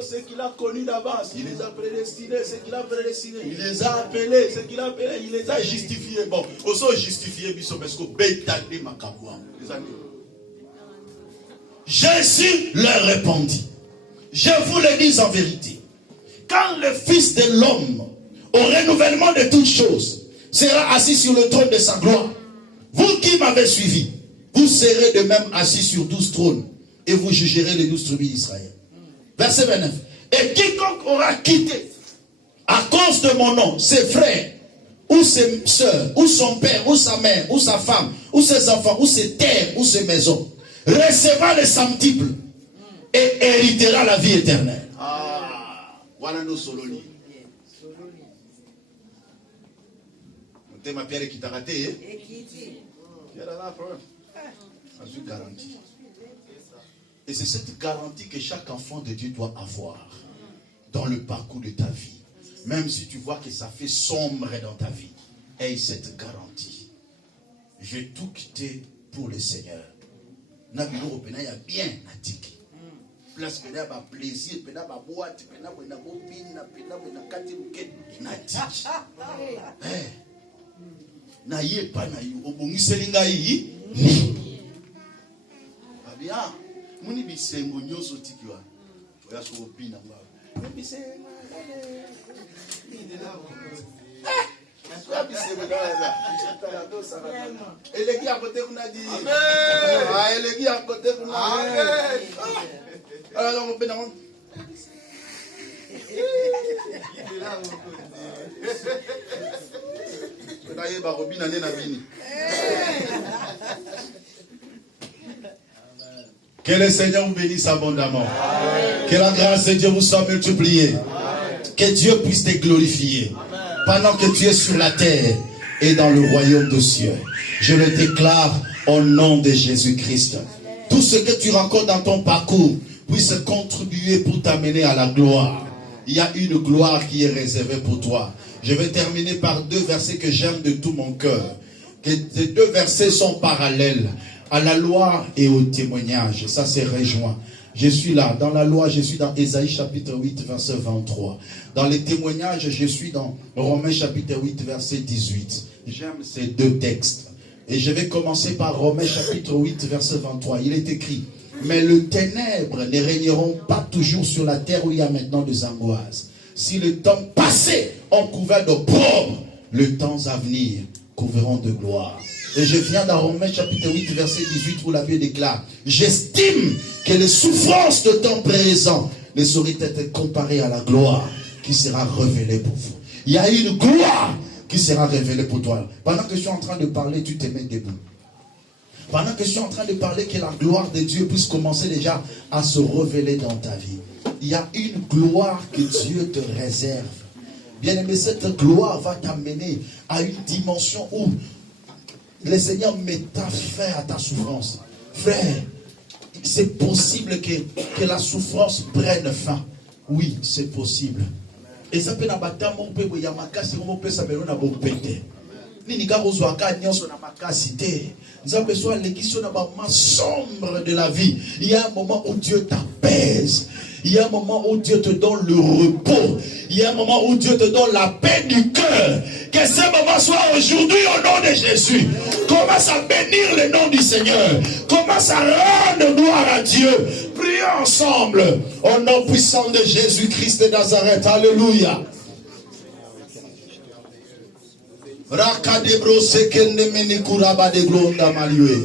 Ceux qu'il a connus d'avance, il les a prédestinés, ceux qu'il a prédestinés, il les a appelés, ceux qu'il a appelés, il les a justifiés. Bon, aussi justifiés, parce que bétadé makaboua. Jésus leur répondit, je vous le dis en vérité, quand le Fils de l'homme, au renouvellement de toutes choses, sera assis sur le trône de sa gloire, vous qui m'avez suivi, vous serez de même assis sur 12 trônes et vous jugerez les 12 tribus d'Israël. Verset 29. Et quiconque aura quitté à cause de mon nom ses frères, ou ses soeurs, ou son père, ou sa mère, ou sa femme, ou ses enfants, ou ses terres, ou ses maisons, recevra le centuple et héritera la vie éternelle. Ah, voilà nos sololi. Ma pierre qui t'a raté, il y a un problème. C'est une garantie. Et c'est cette garantie que chaque enfant de Dieu doit avoir dans le parcours de ta vie. Même si tu vois que ça fait sombre dans ta vie, aie cette garantie. Je vais tout quitter pour le Seigneur. Nabilo Opena, il y a bien Natiki. Place Pena, ba plaisir, Pena, ba boîte, Pena, Pena, bobine, Pena, Pena, katiruke, Natiki. Na ye pa na yo obongiseli ngai ni abia muni bisengo nyoso tikiwa oya so opina ngwa bisengo ide la so bisengo dala za to sara eleki akote kuna di ah eleki akote kuna ala ngo pena ngo ide la ngo que le Seigneur vous bénisse abondamment. Amen. Que la grâce de Dieu vous soit multipliée. Amen. Que Dieu puisse te glorifier. Amen. Pendant que tu es sur la terre et dans le royaume des cieux. Je le déclare au nom de Jésus-Christ. Tout ce que tu rencontres dans ton parcours puisse contribuer pour t'amener à la gloire. Il y a une gloire qui est réservée pour toi. Je vais terminer par 2 versets que j'aime de tout mon cœur. Que ces 2 versets sont parallèles à la loi et au témoignage. Ça c'est rejoint. Je suis là, dans la loi, je suis dans Ésaïe chapitre 8, verset 23. Dans les témoignages, je suis dans Romains chapitre 8, verset 18. J'aime ces 2 textes. Et je vais commencer par Romains chapitre 8, verset 23. Il est écrit: mais les ténèbres ne régneront pas toujours sur la terre où il y a maintenant des angoisses. Si le temps passé ont couvert d'opprobre, le temps à venir couvriront de gloire. Et je viens dans Romains chapitre 8, verset 18, où la Bible déclare: j'estime que les souffrances de temps présent ne sauraient être comparées à la gloire qui sera révélée pour vous. Il y a une gloire qui sera révélée pour toi. Pendant que je suis en train de parler, tu te mets debout. Pendant que je suis en train de parler, que la gloire de Dieu puisse commencer déjà à se révéler dans ta vie. Il y a une gloire que Dieu te réserve. Bien aimé, cette gloire va t'amener à une dimension où le Seigneur mettra fin à ta souffrance. Frère, c'est possible que la souffrance prenne fin. Oui, c'est possible. Et ça peut n'abattre mon peuple, il y a ma casse, mon peuple, ça peut n'a pas pété. Ni ka rozwa ka nyonso na makasi te. Nous avons besoin de l'église na ba sombre de la vie. Il y a un moment où Dieu t'apaise. Il y a un moment où Dieu te donne le repos. Il y a un moment où Dieu te donne la paix du cœur. Que ce moment soit aujourd'hui au nom de Jésus. Commence à bénir le nom du Seigneur. Commence à rendre gloire à Dieu. Prions ensemble au nom puissant de Jésus-Christ de Nazareth. Alléluia. Rakadebro sekende meni kuraba de glonda maliwe.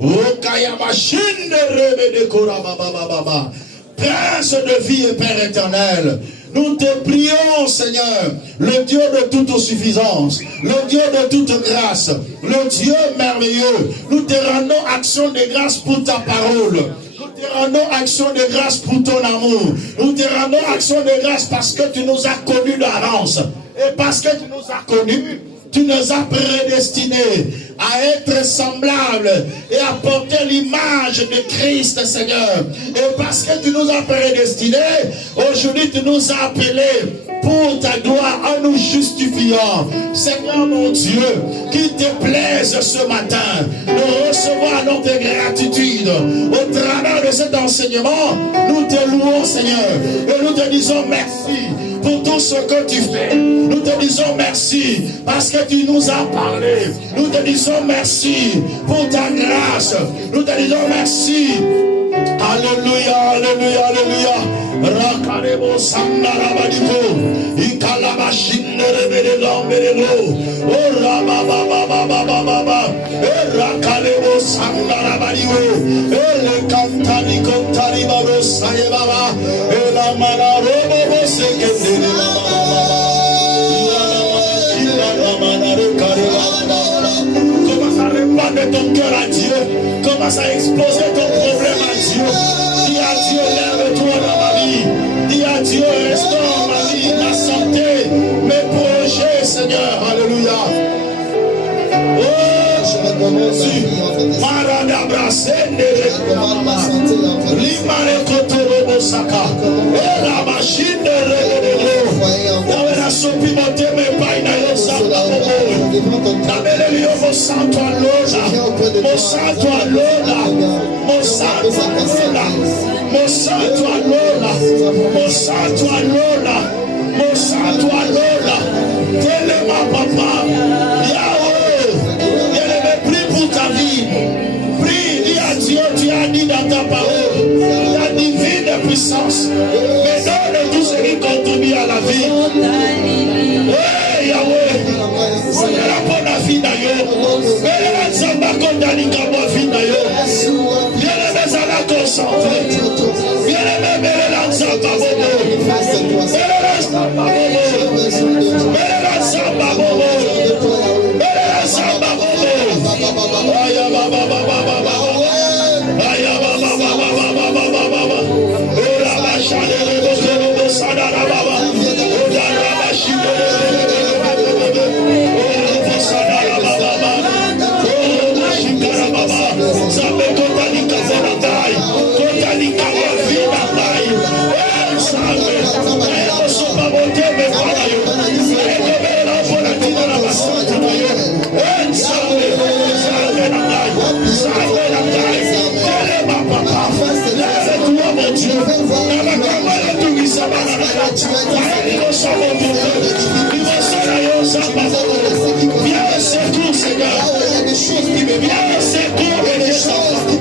Okaya machine rebe de kuraba baba baba. Prince de vie et Père éternel, nous te prions, Seigneur, le Dieu de toute suffisance, le Dieu de toute grâce, le Dieu merveilleux. Nous te rendons action de grâce pour ta parole. Nous te rendons action de grâce pour ton amour. Nous te rendons action de grâce parce que tu nous as connus d'avance. Et parce que tu nous as connus, tu nous as prédestinés à être semblables et à porter l'image de Christ, Seigneur. Et parce que tu nous as prédestinés, aujourd'hui tu nous as appelés pour ta gloire en nous justifiant. Seigneur mon Dieu, qu'il te plaise ce matin de recevoir notre gratitude. Au travers de cet enseignement, nous te louons, Seigneur, et nous te disons merci pour tout ce que tu fais. Nous te disons merci parce que tu nous as parlé. Nous te disons merci pour ta grâce. Nous te disons merci. Alléluia, alléluia, alléluia. Rakarebo sandarabadiko. Ikalabashinderebede lamberelo. Ora baba baba baba baba. Rakalebo sandarabadiwe. Ele kantani kontani baro saye baba. Ela manarobo sekendele baba. Commence à répandre ton cœur à Dieu. Commence à exposer ton problème à Dieu. Dis à Dieu, lève-toi dans ma vie. Dis à Dieu, restaure ma vie, ma santé, mes projets, Seigneur. Alléluia. Oh, Jésus. Maradabra sende Limane kotoro saka. Et la machine de sopi moteme paina yo samba bobo. Tabele yo mo santo alola. Mo santo alola. Mo santo alola. Mo santo alola. Mo santo alola. Mo santo alola. Télé-moi papa. Yahweh. Je prie pour ta vie. Prie, dis à Dieu, tu as dit dans ta parole. La divine puissance. Mais donne tout ce qui contribue à la vie. Hey, Yahweh, on est là pour la vie d'ailleurs. Mais les gens qui ont la vie d'ailleurs. Viens les à la concentrer. Viens les mêmes les gens qui ont Viens au secours, Seigneur. Viens au secours de tes enfants.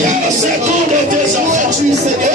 Viens au secours de tes enfants. Oh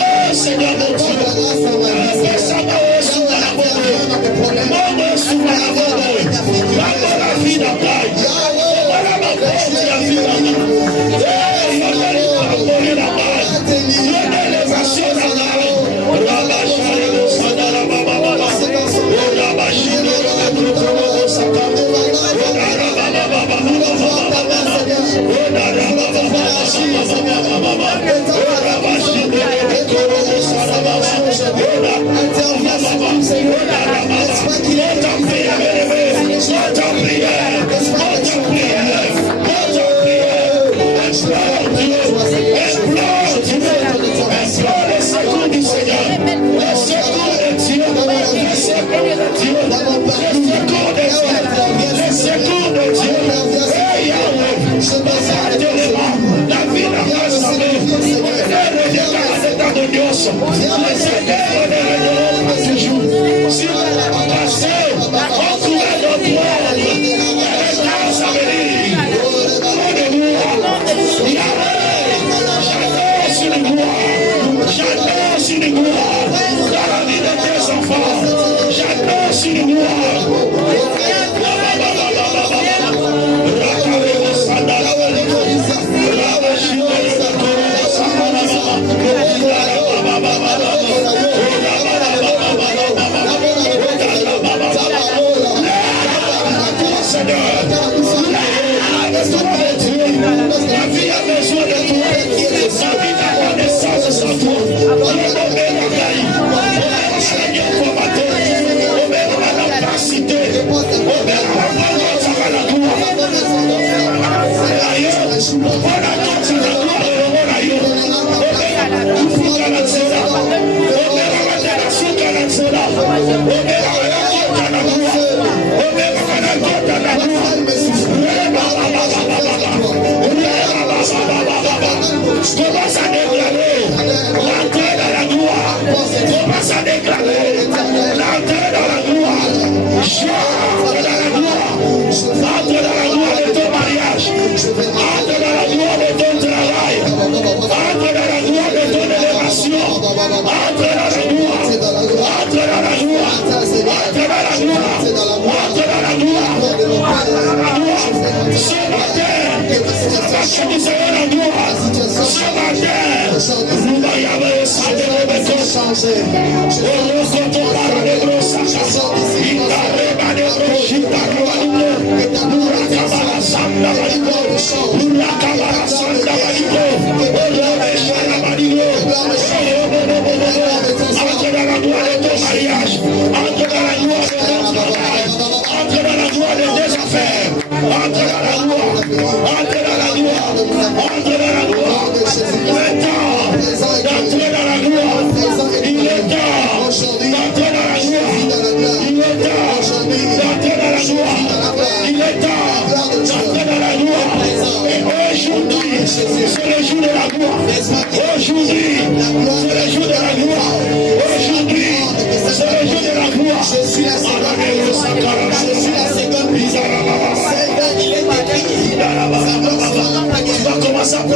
Seigneur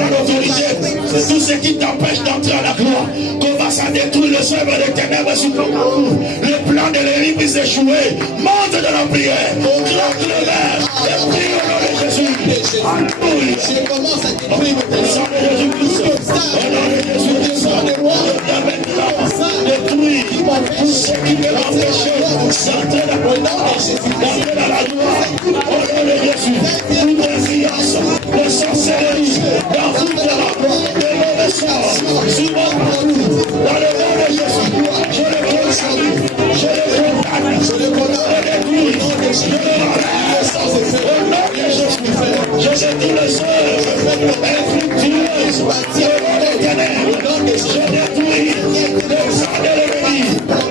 mon Dieu. Tout ce qui t'empêche d'entrer à la gloire commence à détruire le œuvre des ténèbres sur ton parcours. Le plan de l'ennemi est échoué. Monte de la prière, claque le verre et prie au nom de Jésus. Alléluia. Je commence à détruire le sang de Jésus-Christ. Au nom de Jésus-Christ, détruis tout ce qui peut l'empêcher d'entrer dans la gloire. Au nom de Jésus, toute influence de sorcellerie, d'envoûtement, de mauvais sort, sur mon parcours, dans le nom de Jésus, je le condamne, je le détruis, je le relève, au nom de Jésus, je détruis les œuvres infructueuses, des ténèbres, je détruis les sang de l'ennemi,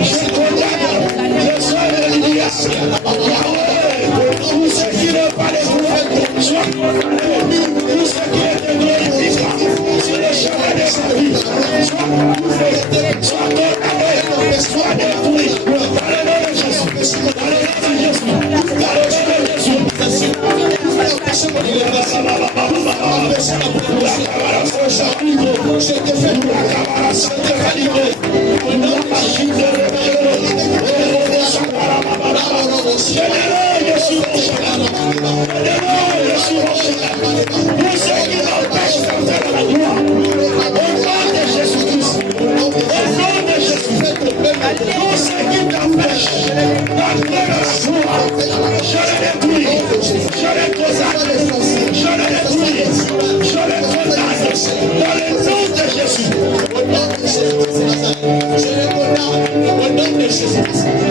je condamne les œuvres de l'ignorance, tout ce qui n'est pas de gloire, soit condamné, tout ce qui est de glorification, sur le chemin de sa vie, soit condamné, soit reçois la promotion. Je te fais libérer. Au nom de Jésus.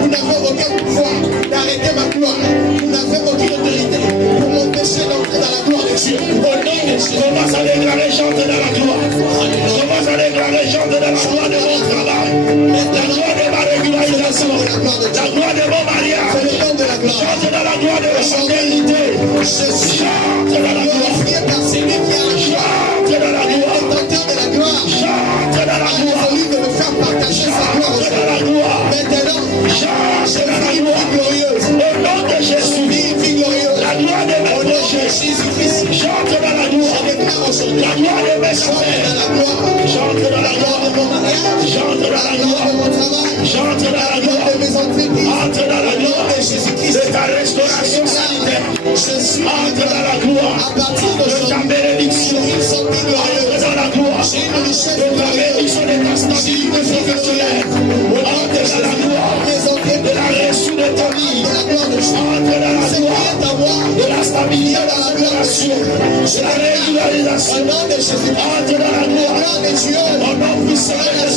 Vous n'avez aucun pouvoir d'arrêter ma gloire. Vous n'avez aucune autorité pour m'empêcher d'entrer dans la gloire de Dieu. Au nom de Jésus. Commence à déclarer, chante dans la gloire. Commence à déclarer, chante dans la gloire de mon travail. La gloire de ma régularisation. La gloire de mon mariage. Chante dans la gloire de la fidélité. Chante dans la gloire. Par celui qui a la joie. Chante dans la gloire. Détenteur de la gloire. Chante dans la gloire. De me faire partager sa gloire. Chante dans la gloire. Maintenant, chante dans la gloire glorieuse. Au nom de Jésus, vie glorieuse. La gloire de mon Jésus-Christ. Chante dans la gloire. La gloire de mes frères. Chante dans la gloire de mon mariage. Chante dans la gloire de mon travail. Chante dans la gloire de mes entreprises. Entre dans la gloire de Jésus-Christ. De ta restauration sanitaire. Je suis entre dans la gloire. À partir de ta bénédiction. Ils sont glorieux. Dans la gloire. J'ai une richesse de ta bénédiction de ta stabilité professionnelle. Entre dans la gloire. De la réussite de ta vie. Entre dans la gloire. De la stabilité dans la relation. De la régularisation. Entre dans la gloire. Au nom puissant de